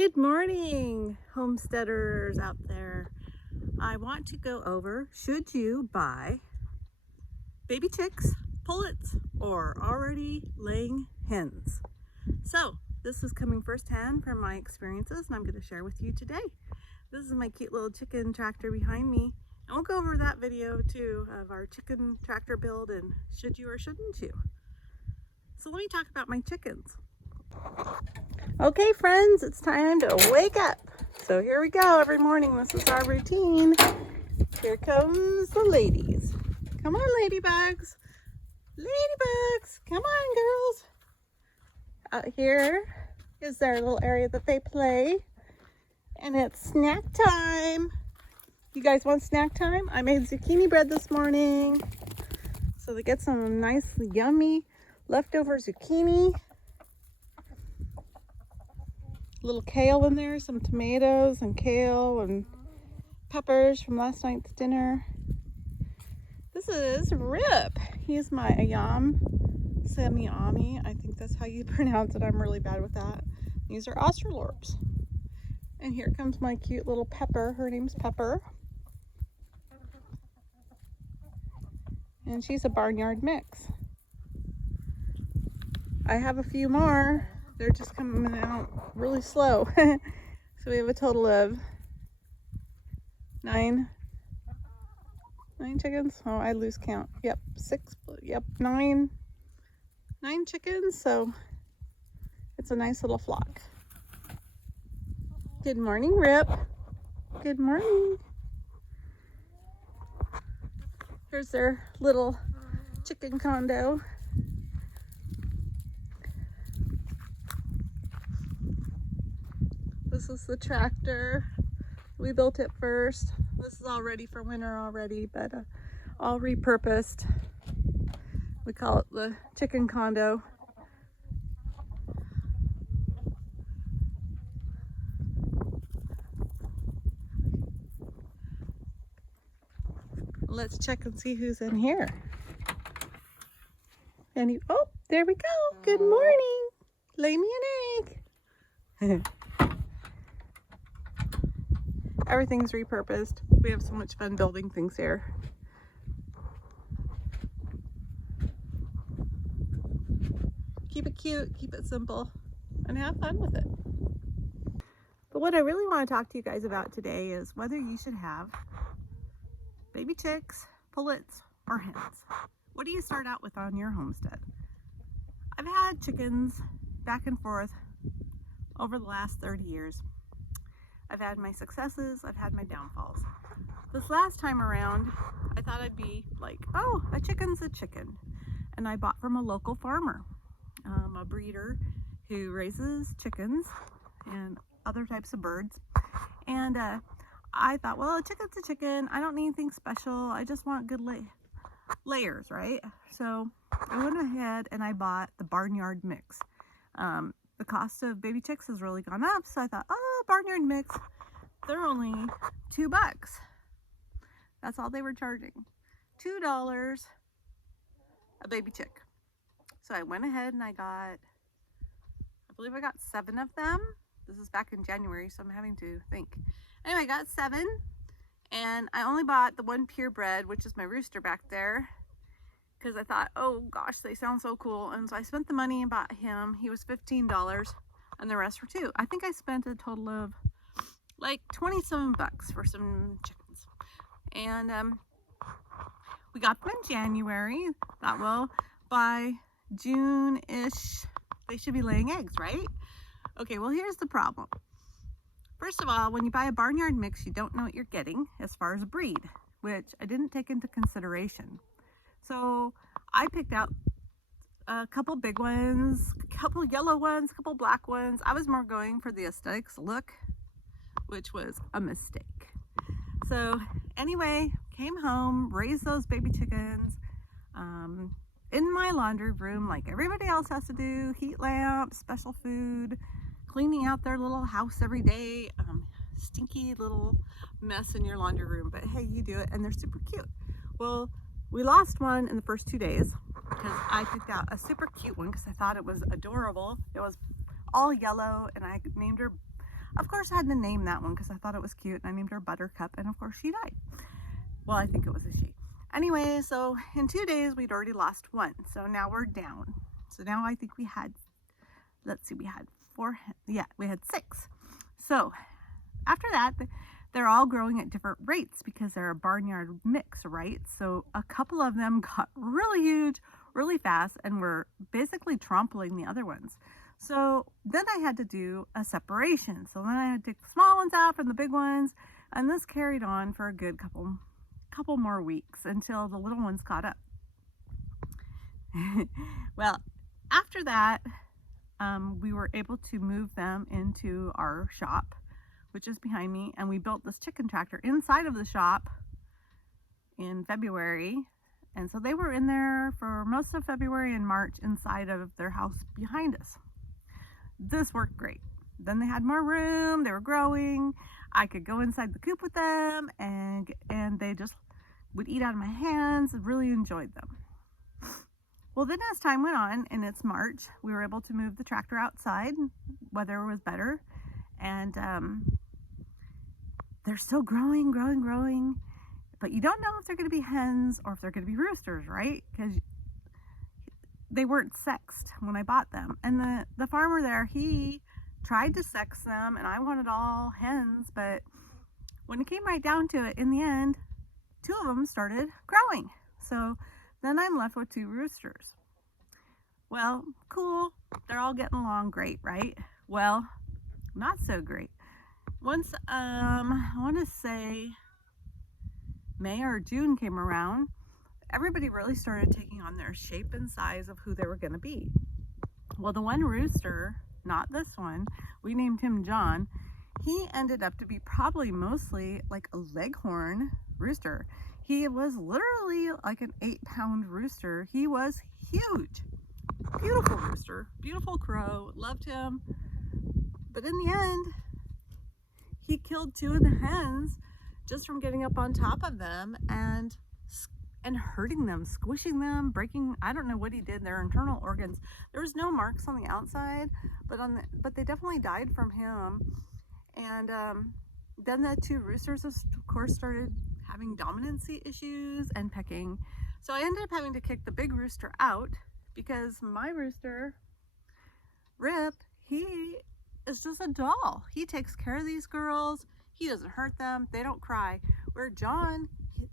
Good morning, homesteaders out there. I want to go over, should you buy baby chicks, pullets, or already laying hens? So this is coming firsthand from my experiences, and I'm going to share with you today. This is my cute little chicken tractor behind me. And we'll go over that video too of our chicken tractor build and should you or shouldn't you. So let me talk about my chickens. Okay friends, it's time to wake up. So here we go every morning. This is our routine. Here comes the ladies. Come on ladybugs. Ladybugs, come on girls. Out here is their little area that they play. And it's snack time. You guys want snack time? I made zucchini bread this morning. So they get some nice yummy leftover zucchini. Little kale in there, some tomatoes and kale and peppers from last night's dinner. This is Rip. He's my Ayam Samiami. I think that's how you pronounce it. I'm really bad with that. These are Australorps. And here comes my cute little Pepper. Her name's Pepper. And she's a barnyard mix. I have a few more. They're just coming out really slow. So we have a total of nine chickens. Oh, I lose count. Yep, nine chickens. So it's a nice little flock. Good morning, Rip. Good morning. Here's their little chicken condo. This is the tractor. We built it first. This is all ready for winter already, but all repurposed. We call it the chicken condo. Let's check and see who's in here. Oh, there we go. Good morning. Lay me an egg. Everything's repurposed. We have so much fun building things here. Keep it cute, keep it simple, and have fun with it. But what I really want to talk to you guys about today is whether you should have baby chicks, pullets, or hens. What do you start out with on your homestead? I've had chickens back and forth over the last 30 years. I've had my successes, I've had my downfalls. This last time around, I thought I'd be like, oh, a chicken's a chicken. And I bought from a local farmer, a breeder who raises chickens and other types of birds. And I thought, well, a chicken's a chicken. I don't need anything special. I just want good layers, right? So I went ahead and I bought the barnyard mix. The cost of baby chicks has really gone up, so I thought, oh, barnyard mix, they're only $2. That's all they were charging. $2 a baby chick. So I went ahead and I believe I got 7 of them. This is back in January, so I'm having to think. Anyway, I got 7, and I only bought the one purebred, which is my rooster back there, because I thought, oh gosh, they sound so cool. And so I spent the money and bought him. He was $15 and the rest were $2. I think I spent a total of like 27 bucks for some chickens. And we got them in January. Thought, well, by June-ish, they should be laying eggs, right? Okay, well, here's the problem. First of all, when you buy a barnyard mix, you don't know what you're getting as far as breed, which I didn't take into consideration. So I picked out a couple big ones, a couple yellow ones, a couple black ones. I was more going for the aesthetics look, which was a mistake. So anyway, came home, raised those baby chickens in my laundry room like everybody else has to do. Heat lamp, special food, cleaning out their little house every day. Stinky little mess in your laundry room, but hey, you do it, and they're super cute. Well, we lost one in the first 2 days because I picked out a super cute one because I thought it was adorable. It was all yellow, and I named her Of course, I had to name that one because I thought it was cute, and I named her Buttercup, and of course she died. Well, I think it was a she. Anyway, so in 2 days we'd already lost one, so now we're down. So now I think we had, let's see, we had 4, yeah, we had 6. So after that, they're all growing at different rates because they're a barnyard mix, right? So a couple of them got really huge really fast and were basically trampling the other ones. So then I had to do a separation. So then I had to take the small ones out from the big ones, and this carried on for a good couple more weeks until the little ones caught up. Well, after that, we were able to move them into our shop, which is behind me, and we built this chicken tractor inside of the shop in February. And so they were in there for most of February and March inside of their house behind us. This worked great. Then they had more room, they were growing. I could go inside the coop with them, and they just would eat out of my hands. I really enjoyed them. Well, then as time went on, and it's March, we were able to move the tractor outside. Weather was better, and they're still growing, but you don't know if they're going to be hens or if they're going to be roosters, right? Because they weren't sexed when I bought them. And the farmer there, he tried to sex them, and I wanted all hens, but when it came right down to it, in the end, 2 of them started growing. So then I'm left with 2 roosters. Well, cool, they're all getting along great, right? Well, not so great. Once, I want to say May or June came around, everybody really started taking on their shape and size of who they were going to be. Well, the one rooster, not this one, we named him John. He ended up to be probably mostly like a leghorn rooster. He was literally like an 8-pound rooster. He was huge. Beautiful rooster, beautiful crow, loved him. But in the end, he killed 2 of the hens just from getting up on top of them and hurting them, squishing them, breaking, I don't know what he did, their internal organs. There was no marks on the outside, but they definitely died from him. And then the 2 roosters, of course, started having dominancy issues and pecking. So I ended up having to kick the big rooster out because my rooster, Rip, he is just a doll. He takes care of these girls. He doesn't hurt them. They don't cry. Where John,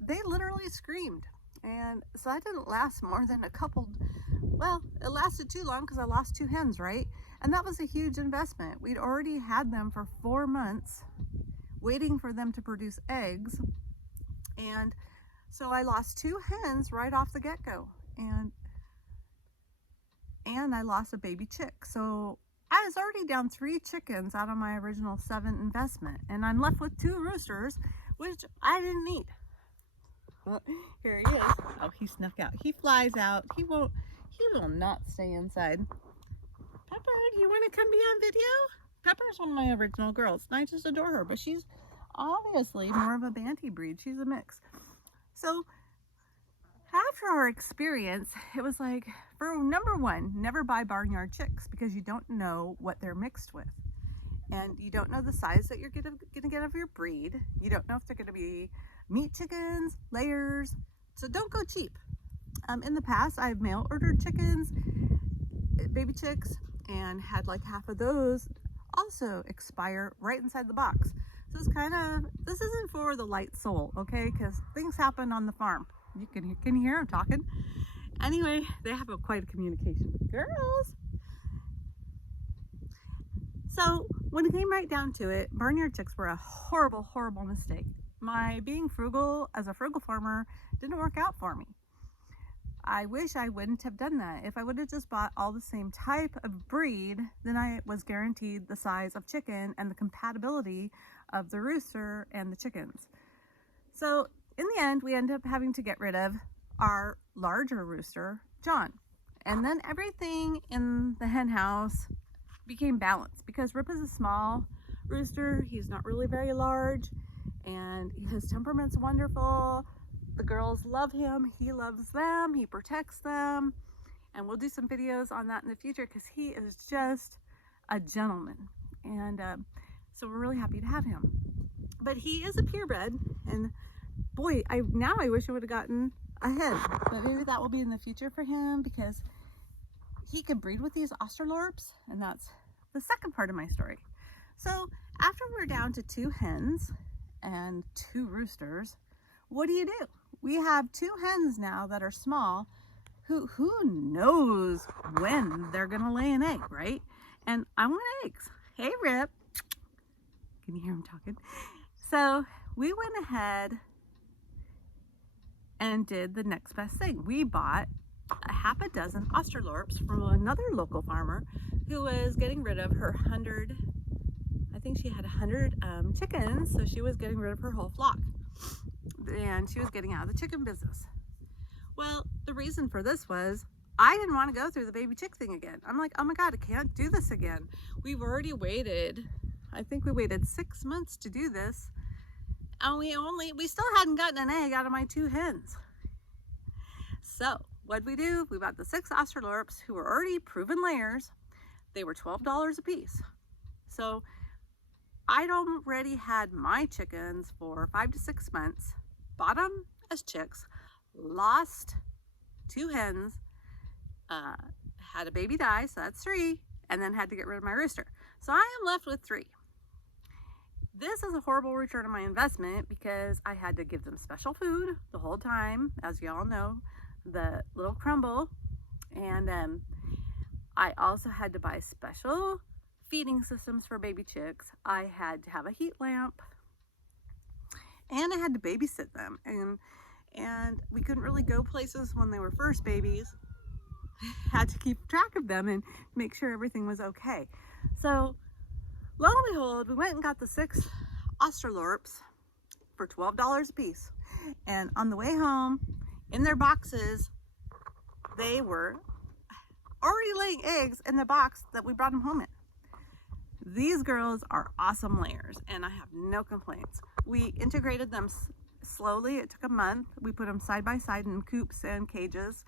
they literally screamed. And so that didn't last more than a couple, well, it lasted too long because I lost 2 hens, right? And that was a huge investment. We'd already had them for 4 months waiting for them to produce eggs. And so I lost 2 hens right off the get-go. And I lost a baby chick. So I was already down 3 chickens out of my original 7 investment. And I'm left with 2 roosters, which I didn't need. Here he is. Oh, he snuck out. He flies out. He will not stay inside. Pepper, do you want to come be on video? Pepper's one of my original girls, and I just adore her, but she's obviously more of a Banty breed. She's a mix. So after our experience, it was like, for number one, never buy barnyard chicks because you don't know what they're mixed with. And you don't know the size that you're gonna get of your breed. You don't know if they're gonna be meat chickens, layers. So don't go cheap. In the past, I've mail ordered chickens, baby chicks, and had like half of those also expire right inside the box. So it's this isn't for the light soul, okay? Because things happen on the farm. Can you hear them talking? Anyway, they have quite a communication with girls. So when it came right down to it, barnyard chicks were a horrible, horrible mistake. My being frugal as a frugal farmer didn't work out for me. I wish I wouldn't have done that. If I would have just bought all the same type of breed, then I was guaranteed the size of chicken and the compatibility of the rooster and the chickens. So in the end, we ended up having to get rid of our larger rooster, John. And then everything in the hen house became balanced because Rip is a small rooster. He's not really very large, and his temperament's wonderful. The girls love him. He loves them. He protects them. And we'll do some videos on that in the future because he is just a gentleman. And So we're really happy to have him. But he is a purebred, and boy, I wish I would have gotten a hen. But maybe that will be in the future for him, because he could breed with these Australorps, and that's the second part of my story. So after we're down to 2 hens and 2 roosters, what do? We have 2 hens now that are small. Who knows when they're gonna lay an egg, right? And I want eggs. Hey, Rip. Can you hear him talking? So we went ahead and did the next best thing. We bought a half a dozen Australorps from another local farmer who was getting rid of her 100, I think she had 100 chickens, so she was getting rid of her whole flock. And she was getting out of the chicken business. Well, the reason for this was I didn't want to go through the baby chick thing again. I'm like, oh my God, I can't do this again. We've already waited, I think we waited 6 months to do this. And we still hadn't gotten an egg out of my 2 hens. So what'd we do? We bought the 6 Australorps who were already proven layers. They were $12 a piece. So I'd already had my chickens for 5 to 6 months, bought them as chicks, lost 2 hens, had a baby die, so that's 3, and then had to get rid of my rooster. So I am left with 3. This is a horrible return on my investment because I had to give them special food the whole time, as you all know, the little crumble, and I also had to buy special feeding systems for baby chicks. I had to have a heat lamp, and I had to babysit them, and we couldn't really go places when they were first babies. Had to keep track of them and make sure everything was okay. So lo and behold, we went and got the 6 Australorps for $12 a piece. And on the way home, in their boxes, they were already laying eggs in the box that we brought them home in. These girls are awesome layers, and I have no complaints. We integrated them slowly. It took a month. We put them side by side in coops and cages,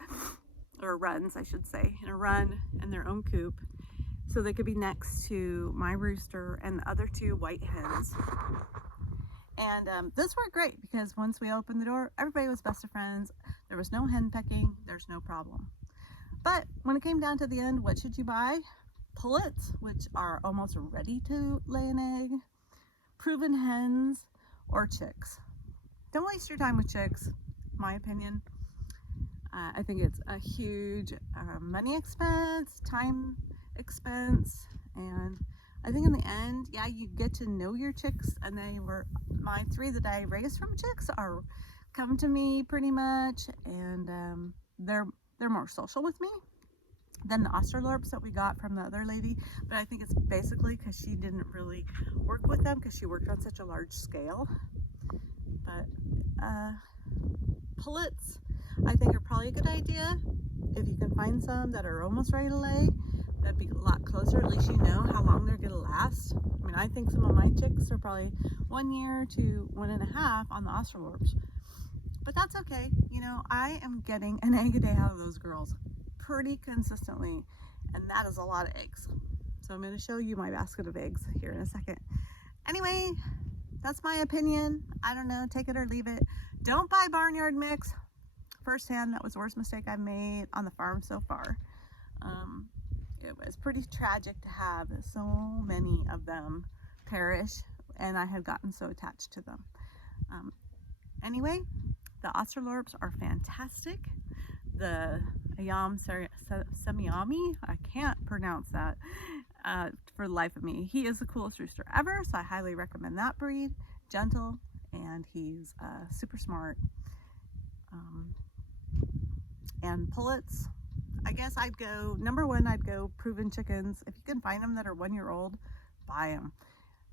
or runs, I should say, in a run and their own coop, so they could be next to my rooster and the other 2 white hens. And this worked great because once we opened the door, everybody was best of friends. There was no hen pecking. There's no problem. But when it came down to the end, what should you buy? Pullets, which are almost ready to lay an egg, proven hens, or chicks. Don't waste your time with chicks, in my opinion. I think it's a huge money expense, time expense, and I think in the end, yeah, you get to know your chicks, and my 3 that I raised from chicks come to me pretty much, and they're more social with me than the Australorps that we got from the other lady. But I think it's basically because she didn't really work with them because she worked on such a large scale. But pullets, I think, are probably a good idea. If you can find some that are almost ready to lay, that'd be a lot closer. At least you know how long they're gonna last. I mean, I think some of my chicks are probably 1 year to 1.5 on the Australorps. But that's okay. You know, I am getting an egg a day out of those girls pretty consistently, and that is a lot of eggs. So I'm going to show you my basket of eggs here in a second. Anyway, that's my opinion. I don't know, take it or leave it. Don't buy barnyard mix firsthand. That was the worst mistake I've made on the farm so far. It was pretty tragic to have so many of them perish, and I had gotten so attached to them. Anyway, the Australorps are fantastic. The Ayam Semiyami, I can't pronounce that for the life of me. He is the coolest rooster ever, so I highly recommend that breed. Gentle, and he's super smart. And pullets, I guess I'd go, number 1, I'd go proven chickens. If you can find them that are 1 year old, buy them.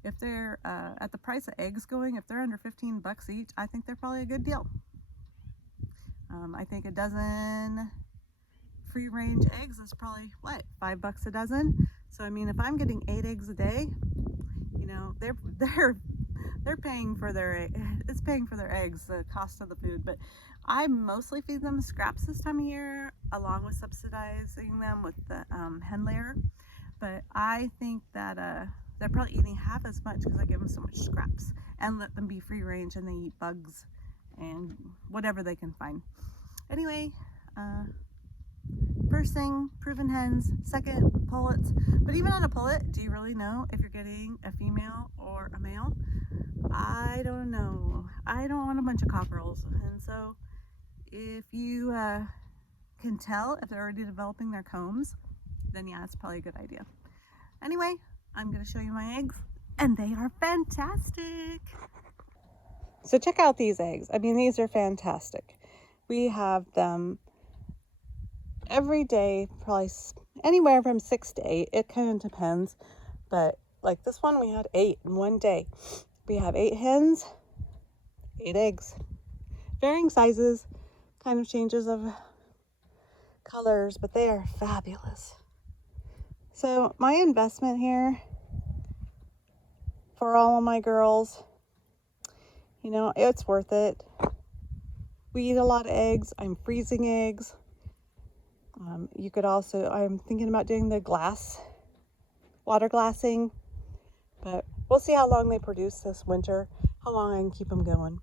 If they're at the price of eggs going, if they're under 15 bucks each, I think they're probably a good deal. I think a dozen free range eggs is probably, what, 5 bucks a dozen? So I mean, if I'm getting 8 eggs a day, you know, they're paying for their, it's paying for their eggs, the cost of the food. But I mostly feed them scraps this time of year, along with subsidizing them with the hen layer. But I think that they're probably eating half as much because I give them so much scraps and let them be free range, and they eat bugs and whatever they can find. Anyway, first thing, proven hens. Second, pullets. But even on a pullet, do you really know if you're getting a female or a male? I don't know. I don't want a bunch of cockerels. And so if you can tell if they're already developing their combs, then yeah, it's probably a good idea. Anyway, I'm going to show you my eggs, and they are fantastic. So check out these eggs. I mean, these are fantastic. We have them every day, probably anywhere from 6 to 8. It kind of depends. But like this one, we had 8 in one day. We have 8 hens, 8 eggs. Varying sizes, kind of changes of colors, but they are fabulous. So my investment here for all of my girls, you know, it's worth it. We eat a lot of eggs. I'm freezing eggs. You could also, I'm thinking about doing the water glassing, but we'll see how long they produce this winter, how long I can keep them going.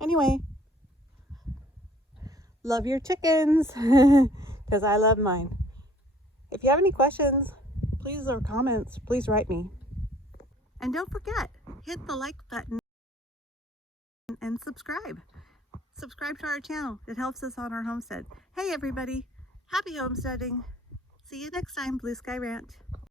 Anyway, love your chickens, because I love mine. If you have any questions, please, or comments, please write me. And don't forget, hit the like button and subscribe. Subscribe to our channel. It helps us on our homestead. Hey everybody, happy homesteading. See you next time, Blue Sky Ranch.